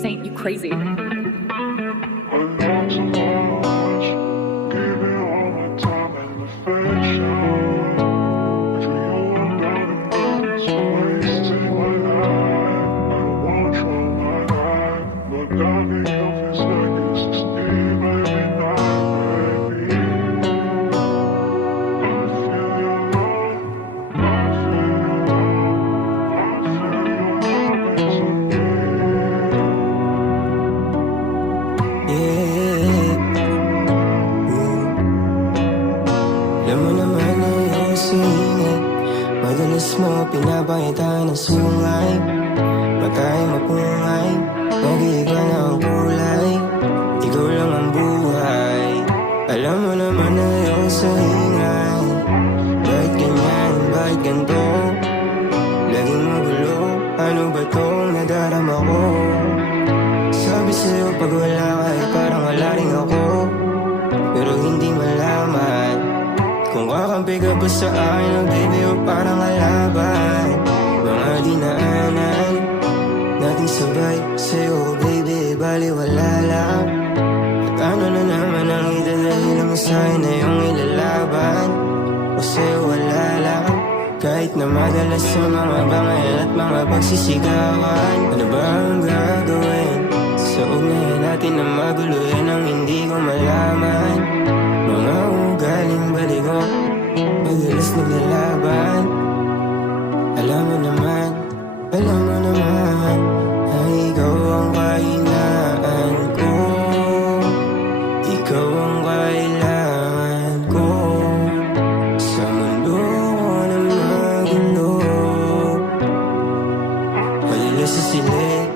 Saint, you crazy. Alam mo naman na iyong singit, madalas mo pinapahitan ng sungay. Pagkain mapungay, nag-iiba na ang kulay. Ikaw lang ang buhay. Alam mo naman na iyong singay. Bakit ganyan, bakit ganito? Laging magulo, ano ba tong nadarama ko? Sabi sa'yo pag wala ka ay parang wala rin ako. Pero hindi malaman kung kakampi ka ba sa akin o baby o parang kalaban. Mga dinaanan nating sabay sa'yo baby, baliwala lang. At ano na naman ang idadahil mo sa'kin na yung ilalaban? O sa'yo wala lang, kahit na madalas sa mga bangayan at mga pagsisigawan. Ano ba ang gagawin sa ugnayan natin na magulo? Yan ang hindi ko malaman. Mga ugaling baligo, madalas naglalaban. Alam mo naman ay ikaw ang kahinaan ko. Ikaw ang kailangan ko sa mundo ko na magulo. Madalas sa silid